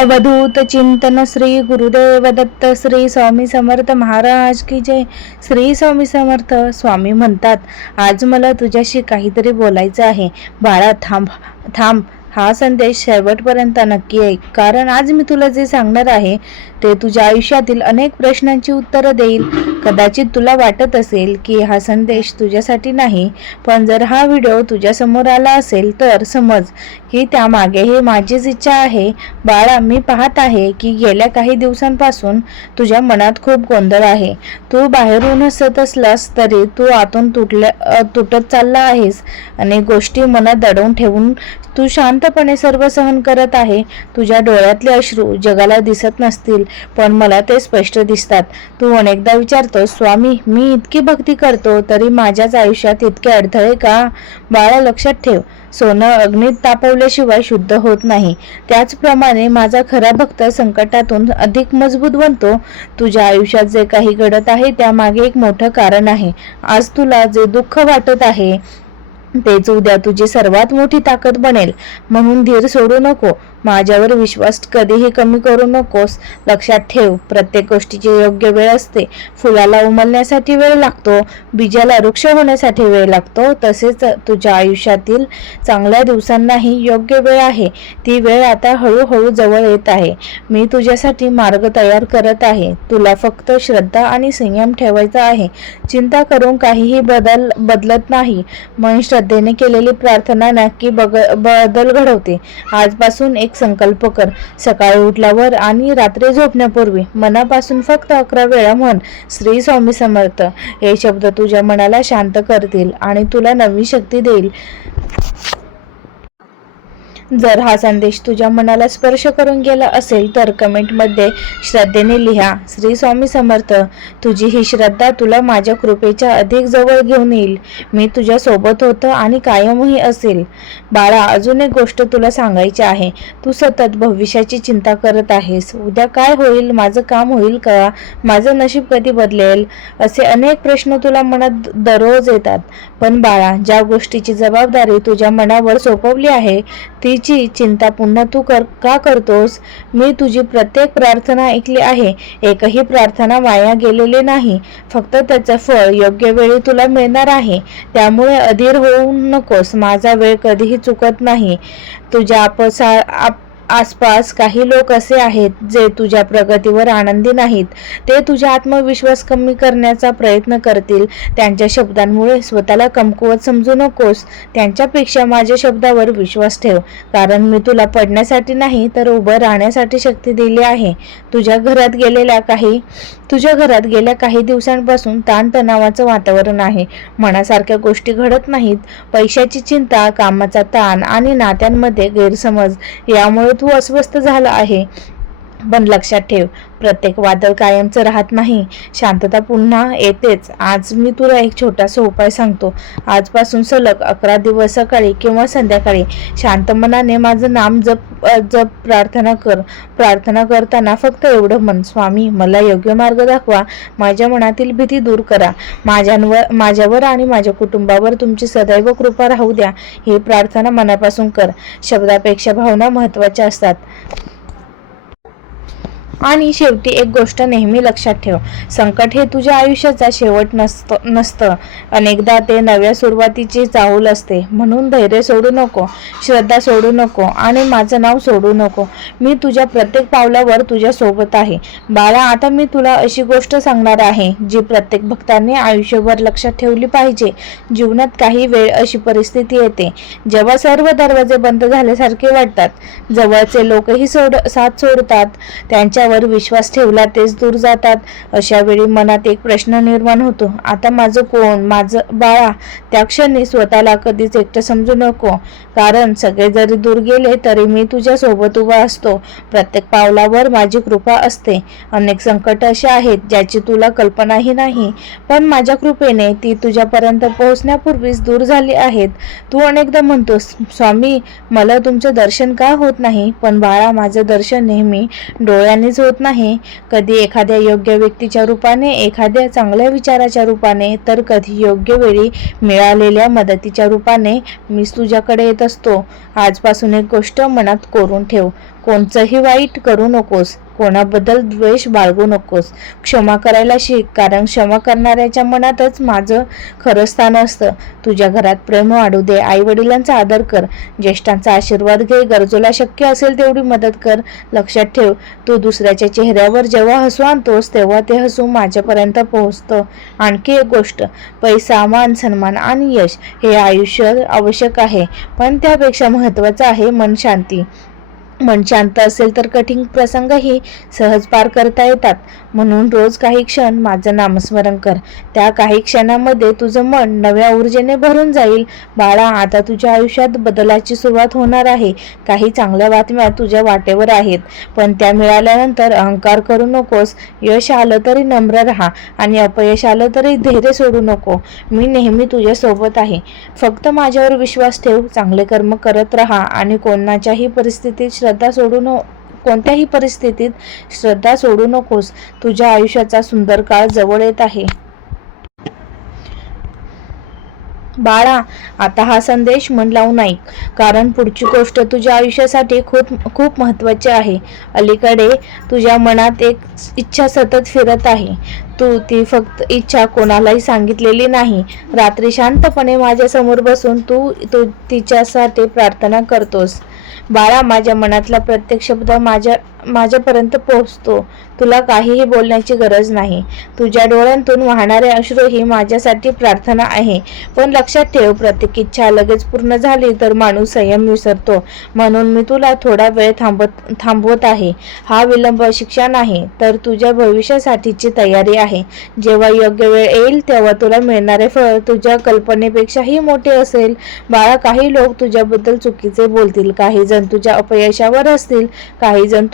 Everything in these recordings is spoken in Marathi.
अवधूत चिंतन श्री गुरुदेव दत्त श्री स्वामी समर्थ महाराज की जय. श्री स्वामी समर्थ. स्वामी म्हणतात, आज मला तुझ्याशी काहीतरी बोलायचं आहे. बाळा, थांब थांब. हा संदेश शेवटपर्यंत नक्की ऐक, कारण आज मी तुला जे सांगणार आहे ते तुझ्या आयुष्यातील अनेक प्रश्नांची उत्तरं देईल. कदाचित तुला वाटत असेल की हा संदेश तुझ्यासाठी नाही, पण जर हा व्हिडिओ तुझ्या समोर आला असेल तर समज की त्यामागे ही माझीच इच्छा आहे. बाळा, मी पाहत आहे की गेल्या काही दिवसांपासून तुझ्या मनात खूप गोंधळ आहे. तू बाहेरून हसत असलास तरी तू आतून तुटत चालला आहेस. अनेक गोष्टी मनात दडवून ठेवून तू शांतपणे सर्व सहन करत आहे. तुझ्या डोळ्यातले अश्रू जगाला दिसत नसतील, पण मला ते स्पष्ट दिसतात. तू अनेकदा विचारतो, स्वामी, मी इतकी भक्ती करतो तरी माझ्याच आयुष्यात इतके अडथळे का? बाळा, लक्षात ठेव, सोनं अग्नीत तापवल्याशिवाय शुद्ध होत नाही. त्याचप्रमाणे माझा खरा भक्त संकटातून अधिक मजबूत बनतो. तुझ्या आयुष्यात जे काही घडत आहे त्यामागे एक मोठं कारण आहे. आज तुला जे दुःख वाटत आहे तेच उद्या तुझी सर्वात मोठी ताकद बनेल. म्हणून धीर सोडू नको. माझ्यावर विश्वास कधीही कमी करू नकोस. लक्षात ठेव, प्रत्येक गोष्टीची योग्य वेळ असते. फुलाला उमलण्यासाठी वेळ लागतो, बीजाला वृक्ष होण्यासाठी वेळ लागतो. तसेच तुझ्या आयुष्यातील चांगल्या दिवसांनाही योग्य वेळ आहे. ती वेळ आता हळूहळू जवळ येत आहे. मी तुझ्यासाठी मार्ग तयार करत आहे. तुला फक्त श्रद्धा आणि संयम ठेवायचा आहे. चिंता करून काहीही बदलत नाही. मन श्रद्धेने केलेली प्रार्थना नक्की बदल घडवते. आजपासून एक संकल्प कर. सकाळी उठल्यावर आणि रात्री झोपण्यापूर्वी मनापासून फक्त 11 वेळा म्हण, श्री स्वामी समर्थ. हे शब्द तुझ्या मनाला शांत करतील आणि तुला नवी शक्ती देईल. जर हा संदेश तुझ्या मनाला स्पर्श करून गेला असेल तर कमेंटमध्ये श्रद्धेने लिहा, श्री स्वामी समर्थ. तुझी ही श्रद्धा तुला माझ्या कृपेच्या अधिक जवळ घेऊन येईल. मी तुझ्या सोबत होतो आणि कायमही असेल. बाळा, अजून एक गोष्ट तुला सांगायची आहे. तू सतत भविष्याची चिंता करत आहेस. उद्या काय होईल? माझं काम होईल का? माझं नशीब कधी बदलेल? असे अनेक प्रश्न तुला मनात दररोज येतात. पण बाळा, ज्या गोष्टीची जबाबदारी तुझ्या मनावर सोपवली आहे तिची चिंता पुन्हा तू का करतोस? मी तुझी प्रत्येक प्रार्थना ऐकली आहे. एकही प्रार्थना वाया गेलेली नाही. फक्त त्याचं फळ योग्य वेळी तुला मिळणार आहे. त्यामुळे अधीर होऊ नकोस. माझा वेळ कधीही चुकत नाही. तुझ्या आसपास काही लोक असे आहेत जे तुझ्या प्रगतीवर आनंदी नाहीत. ते तुझा आत्मविश्वास कमी करण्याचा प्रयत्न करतील. त्यांच्या शब्दांमुळे स्वतःला कमकुवत समजू नकोस. त्यांच्यापेक्षा माझ्या शब्दावर विश्वास ठेव, कारण मी तुला पडण्यासाठी नाही तर उभं राहण्यासाठी शक्ती दिली आहे. तुझ्या घरात गेल्या काही दिवसांपासून ताणतणावाचं वातावरण आहे. मनासारख्या गोष्टी घडत नाहीत. पैशाची चिंता, कामाचा ताण आणि नात्यांमध्ये गैरसमज यामुळे तू अस्वस्थ झाला आहे. पण लक्षात ठेव, प्रत्येक वादळ कायमचं राहत नाही. शांतता पुन्हा येतेच. आज मी तुला एक छोटासा उपाय सांगतो. आजपासून सलग 11 दिवस सकाळी किंवा संध्याकाळी शांत मनाने माझं नाम जप प्रार्थना कर. प्रार्थना करताना फक्त एवढं म्हण, स्वामी, मला योग्य मार्ग दाखवा. माझ्या मनातील भीती दूर करा. माझ्यावर आणि माझ्या कुटुंबावर तुमची सदैव कृपा राहू द्या. ही प्रार्थना मनापासून कर. शब्दापेक्षा भावना महत्त्वाच्या असतात. आणि शेवटी एक गोष्ट नेहमी लक्षात ठेव, संकट हे तुझ्या आयुष्याचा शेवट नसतं. अनेकदा ते नव्या सुरुवातीची चाहूल असते. म्हणून धैर्य सोडू नको, श्रद्धा सोडू नको आणि माझं नाव सोडू नको. मी तुझ्या प्रत्येक पावलावर तुझ्या सोबत आहे. बाळा, आता मी तुला अशी गोष्ट सांगणार आहे जी प्रत्येक भक्ताने आयुष्यभर लक्षात ठेवली पाहिजे. जीवनात काही वेळ अशी परिस्थिती येते जेव्हा सर्व दरवाजे बंद झाल्यासारखे वाटतात. जवळचे लोकही साथ सोडतात. त्यांच्या विश्वास ठेवला तेच दूर जातात. अशा वेळी मनात एक प्रश्न निर्माण होतो, आता माझं कोण? बाळा, त्या क्षणी स्वतःला कधीच एकटं समजू नको, कारण सगळे जरी दूर गेले तरी मी तुझ्या सोबत उभा असतो. प्रत्येक पावलावर माझी कृपा असते. अनेक संकट अशी आहेत ज्याची तुला कल्पनाही नाही, पण माझ्या कृपेने ती तुझ्यापर्यंत पोहोचण्यापूर्वीच दूर झाली आहेत. तू अनेकदा म्हणतोस, स्वामी, मला तुमचं दर्शन का होत नाही? पण बाळा, माझं दर्शन नेहमी डोळ्यांनीच कधीच होत नाही. कधी एखाद्या योग्य व्यक्तीच्या रूपाने, एखाद्या चांगल्या विचाराच्या रूपाने, तर कधी योग्य वेळी मिळालेल्या मदतीच्या रूपाने मीच तुझ्याकडे येत असतो. आजपासून एक गोष्ट मनात कोरून ठेव, कोणचंही वाईट करू नकोस, कोणाबद्दल द्वेष बाळगू नकोस. क्षमा करायला शिक, कारण क्षमा करणाऱ्याच्या मनातच माझं खरं स्थान असतं. तुझ्या घरात प्रेम वाढू दे. आई वडिलांचा आदर कर, ज्येष्ठांचा आशीर्वाद घे, गरजूला शक्य असेल तेवढी मदत कर. लक्षात ठेव, तू दुसऱ्याच्या चेहऱ्यावर जेव्हा हसू आणतोस तेव्हा ते हसू माझ्यापर्यंत पोहोचतं. आणखी एक गोष्ट, पैसा, मान, सन्मान आणि यश हे आयुष्य आवश्यक आहे, पण त्यापेक्षा महत्त्वाचं आहे मन शांती. मन शांत असेल तर कठीण प्रसंगही सहज पार करता येतात. म्हणून रोज काही क्षण माझं नामस्मरण कर. त्या काही क्षणामध्ये तुझं मन नव्या ऊर्जेने भरून जाईल. बाळा, आता तुझ्या आयुष्यात बदलाची सुरुवात होणार आहे. काही चांगल्या बातम्या तुझ्या वाटेवर आहेत, पण त्या मिळाल्यानंतर अहंकार करू नकोस. यश आलं तरी नम्र राहा आणि अपयश आलं तरी धैर्य सोडू नको. मी नेहमी तुझ्या सोबत आहे. फक्त माझ्यावर विश्वास ठेव, चांगले कर्म करत राहा आणि कोणत्याही परिस्थितीत श्रद्धा सोडू नकोस. तुझ्या आयुष्याचा सुंदर काळ जवळ येत आहे. बाळा, आता हा संदेश मन लावून ऐक, कारण पुढची गोष्ट तुझ्या आयुष्यासाठी खूप महत्त्वाची आहे. अलीकडे तुझ्या मनात एक इच्छा सतत फिरत आहे. तू ती फक्त इच्छा कोणालाही सांगितलेली नाही. रात्री शांतपणे माझ्या समोर बसून तू तिच्यासाठी प्रार्थना करतोस. बाळा, माझ्या मनातला प्रत्येक शब्द माझ्यापर्यंत पोहोचतो. तुला काहीही बोलण्याची गरज नाही. तुझ्या डोळ्यांतून वाहणारे अश्रू ही माझ्यासाठी प्रार्थना आहे. पण लक्षात ठेव, प्रत्येक इच्छा लगेच पूर्ण झाली तर माणूस संयम विसरतो. म्हणून मी तुला थोडा वेळ थांबवत आहे. हा विलंब शिक्षा नाही, तर तुझ्या भविष्यासाठीची तयारी आहे. जेव्हा योग्य वेळ येईल तेव्हा तुला मिळणारे फळ तुझ्या कल्पनेपेक्षाही मोठे असेल. बाळा, काही लोक तुझ्याबद्दल चुकीचे बोलतील, काही जण तुझ्या अपयशावर असतील, काही जण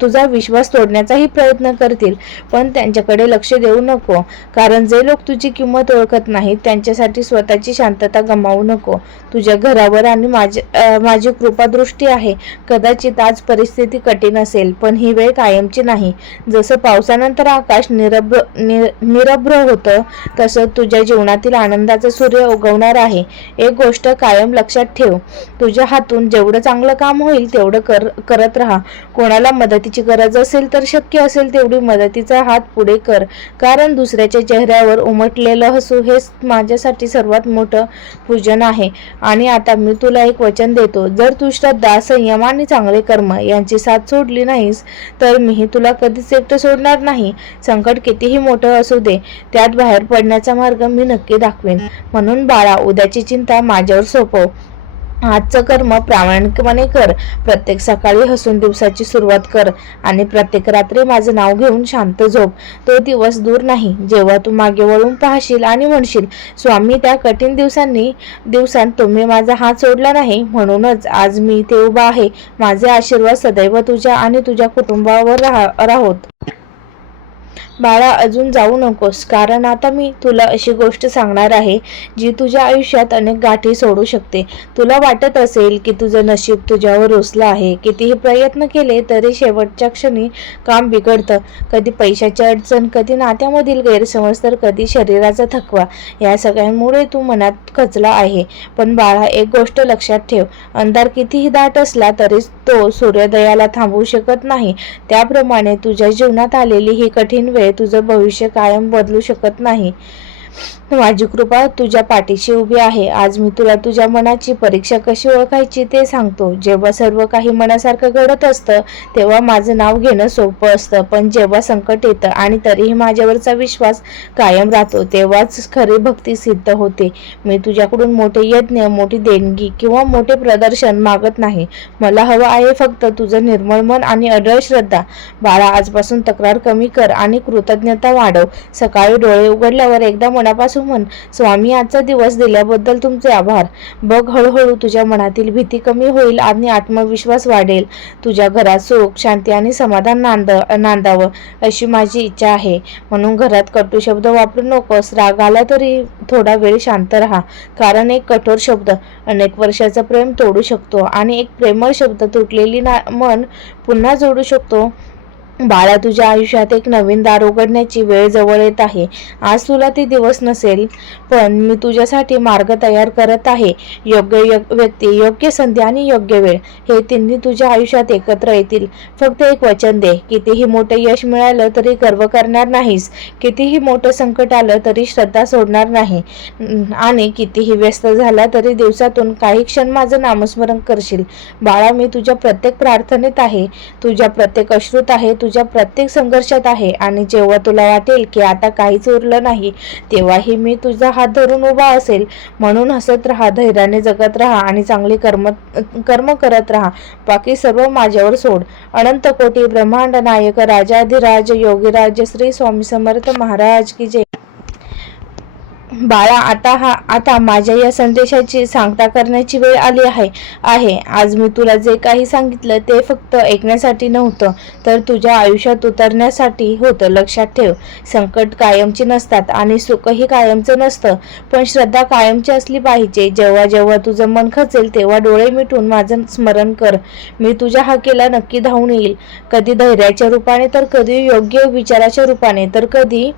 तुझा विश्वास तोडण्याचाही प्रयत्न करतील, पण त्यांच्याकडे लक्ष देऊ नको, कारण जे लोक तुझी किंमत ओळखत नाहीत त्यांच्यासाठी स्वतःची शांतता गमावू नको. तुझ्या घरावर आणि माझी कृपादृष्टी आहे. कदाचित आज परिस्थिती कठीण असेल, पण ही वेळ कायमची नाही. जसं पावसानंतर आकाश निरभ्र होतं, तसं तुझ्या जीवनातील आनंदाचा सूर्य उगवणार आहे. एक गोष्ट कायम लक्षात ठेव, तुझ्या हातून जेवढं चांगलं काम होईल तेवढं करत राहा. कोणाला मदतीची गरज असेल तर शक्य असेल तेवढी मदतीचा हात पुढे कर, कारण दुसऱ्याच्या चेहऱ्यावर उमटलेलं हसू हेच माझ्यासाठी सर्वात मोठं पूजन आहे. आणि आता मी तुला एक वचन देतो, जर तू श्रद्धा, संयम आणि चांगले कर्म यांची साथ सोडली नाहीस तर मीही तुला कधीच एकटं सोडणार नाही. संकट कितीही मोठं असू दे, त्यात बाहेर पडण्याचा मार्ग मी नक्की दाखवेन. म्हणून बाळा, उद्याची चिंता माझ्यावर सोपव. आजचं कर्म प्रामाणिकपणे कर. प्रत्येक सकाळी हसून दिवसाची सुरुवात कर आणि प्रत्येक रात्री माझं नाव घेऊन शांत झोप. तो दिवस दूर नाही जेव्हा तू मागे वळून पाहशील आणि म्हणशील, स्वामी, त्या कठीण दिवसांत तुम्ही माझा हात सोडला नाही, म्हणूनच आज मी इथे उभा आहे. माझे आशीर्वाद सदैव तुझ्या आणि तुझ्या कुटुंबावर राहोत. बाळा, अजून जाऊ नकोस, कारण आता मी तुला अशी गोष्ट सांगणार आहे जी तुझ्या आयुष्यात अनेक गाठी सोडू शकते. तुला वाटत असेल की तुझं नशीब तुझ्यावर रुसलं आहे. कितीही प्रयत्न केले तरी शेवटच्या क्षणी काम बिघडतं. कधी पैशाची अडचण, कधी नात्यामधील गैरसमज, तर कधी शरीराचा थकवा. या सगळ्यांमुळे तू मनात खचला आहे. पण बाळा, एक गोष्ट लक्षात ठेव, अंधार कितीही दाट असला तरी तो सूर्योदयाला थांबवू शकत नाही. त्याप्रमाणे तुझ्या जीवनात आलेली ही कठीण वेळ तुझं भविष्य कायम बदलू शकत नाही. माझी कृपा तुझ्या पाठीशी उभी आहे. आज मी तुला तुझ्या मनाची परीक्षा कशी ओळखायची ते सांगतो. जेव्हा सर्व काही मनासारखं घडत असतं तेव्हा माझं नाव घेणं सोपं असतं, पण जेव्हा संकट येतं आणि तरीही माझ्यावरचा विश्वास कायम राहतो तेव्हाच खरी भक्ती सिद्ध होते. मी तुझ्याकडून मोठे यज्ञ, मोठी देणगी किंवा मोठे प्रदर्शन मागत नाही. मला हवं आहे फक्त तुझं निर्मळ मन आणि अढळ श्रद्धा. बाळा, आजपासून तक्रार कमी कर आणि कृतज्ञता वाढव. सकाळी डोळे उघडल्यावर एकदा मनापासून म्हण, स्वामी, आजचा दिवस दिल्याबद्दल तुमचे आभार. बघ, हळूहळू तुझ्या मनातील भीती कमी होईल आणि आत्मविश्वास वाढेल. तुझ्या घरात सुख, शांती आणि समाधान नांदावं अशी माझी इच्छा आहे. म्हणून घरात कटू शब्द वापरू नकोस. राग आला तरी थोडा वेळ शांत राहा, कारण एक कठोर शब्द अनेक वर्षाचं प्रेम तोडू शकतो आणि एक प्रेमळ शब्द तुटलेली मन पुन्हा जोडू शकतो. बाळा, तुझ्या आयुष्यात एक नवीन दार उघडण्याची वेळ जवळ येत आहे. आज तुला ते दिवस नसेल, पण मी तुझ्यासाठी मार्ग तयार करत आहे. योग्य व्यक्ती, योग्य संधी आणि योग्य वेळ हे तिन्ही तुझ्या आयुष्यात एकत्र येतील. फक्त एक वचन दे, कितीही मोठे यश मिळालं तरी गर्व करणार नाहीस, कितीही मोठं संकट आलं तरी श्रद्धा सोडणार नाही, आणि कितीही व्यस्त झाला तरी दिवसातून काही क्षण माझं नामस्मरण करशील. बाळा, मी तुझ्या प्रत्येक प्रार्थनेत आहे, तुझ्या प्रत्येक अश्रूत आहे, तुझ्या प्रत्येक संघर्षात आहे. आणि जेव्हा तुला वाटेल की आता काहीच उरलं नाही, तेव्हाही मी तुझा हात धरून उभा असेल. म्हणून हसत राहा, धैर्याने जगत राहा आणि चांगली कर्म करत राहा. बाकी सर्व माझ्यावर सोड. अनंत कोटी ब्रह्मांड नायक राजाधिराज योगीराज श्री स्वामी समर्थ महाराज की जय. बाळा, आता माझ्या या संदेशाची सांगता करण्याची वेळ आली आहे. आज मी तुला जे काही सांगितलं ते फक्त ऐकण्यासाठी नव्हतं, तर तुझ्या आयुष्यात उतरण्यासाठी होतं. लक्षात ठेव, संकट कायमची नसतात आणि सुखही कायमचं नसतं, पण श्रद्धा कायमची असली पाहिजे. जेव्हा जेव्हा तुझं मन खचेल तेव्हा डोळे मिटून माझं स्मरण कर. मी तुझ्या हाकेला नक्की धावून येईल, कधी धैर्याच्या रूपाने, तर कधी योग्य विचाराच्या रूपाने, तर कधी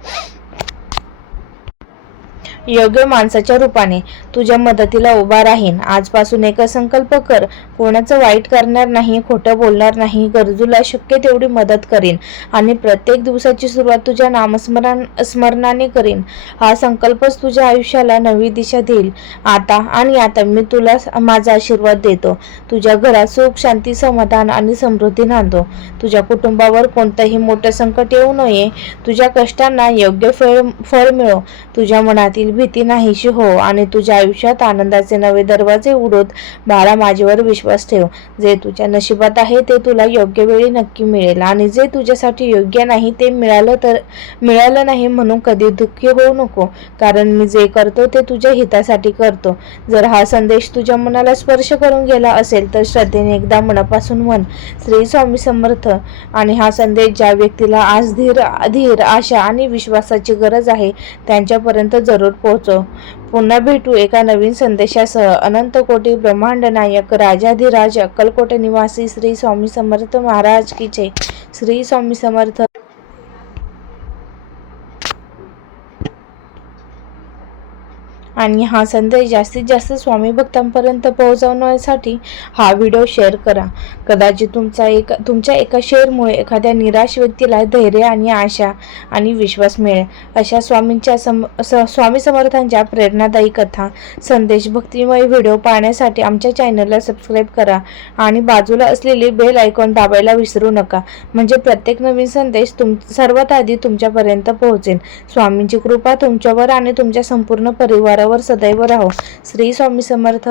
योग्य माणसाच्या रूपाने तुझ्या मदतीला उभा राहीन. आजपासून एक संकल्प कर, कोणाचं वाईट करणार नाही, खोटं बोलणार नाही, गरजूला शक्य तेवढी मदत करीन आणि प्रत्येक दिवसाची सुरुवात तुझ्या नामस्मरणाने करीन. हा संकल्पच तुझ्या आयुष्याला नवी दिशा देईल. आता मी तुला माझा आशीर्वाद देतो. तुझ्या घरात सुख, शांती, समाधान आणि समृद्धी नांदो. तुझ्या कुटुंबावर कोणतंही मोठं संकट येऊ नये. तुझ्या कष्टांना योग्य फळ मिळो. तुझ्या मनातील भीती नाहीशी हो आणि तुझ्या आयुष्यात आनंदाचे नवे दरवाजे उघडोत. बाळा, माझ्यावर विश्वास ठेव. जे तुझ्या नशिबात आहे ते तुला योग्य वेळी नक्की मिळेल, आणि जे तुझ्यासाठी योग्य नाही ते मिळालं नाही म्हणून कधी दुःखी होऊ नको, कारण मी जे करतो ते तुझ्या हितासाठी करतो. जर हा संदेश तुझ्या मनाला स्पर्श करून गेला असेल तर श्रद्धेने एकदा मनापासून म्हण, श्री स्वामी समर्थ. आणि हा संदेश ज्या व्यक्तीला आज धीर, आशा आणि विश्वासाची गरज आहे त्यांच्यापर्यंत जरूर पोहोचव. पुन्हा भेटू एका नवीन संदेशासह. अनंत कोटी ब्रह्मांड नायक राजाधिराज अक्कलकोट निवासी श्री स्वामी समर्थ महाराज की जय. श्री स्वामी समर्थ. आणि हा संदेश जास्तीत जास्त स्वामी भक्तांपर्यंत पोहोचवण्यासाठी हा व्हिडिओ शेअर करा. कदाचित तुमच्या एका शेअरमुळे एखाद्या निराश व्यक्तीला धैर्य आणि आशा आणि विश्वास मिळेल. अशा स्वामी समर्थांच्या प्रेरणादायी कथा, संदेश, भक्तिमय व्हिडिओ पाहण्यासाठी आमच्या चॅनलला सबस्क्राईब करा आणि बाजूला असलेली बेल आयकॉन दाबायला विसरू नका, म्हणजे प्रत्येक नवीन संदेश सर्वात आधी तुमच्यापर्यंत पोहोचेल. स्वामींची कृपा तुमच्यावर आणि तुमच्या संपूर्ण परिवारावर सदैव राहो. श्री स्वामी समर्थ.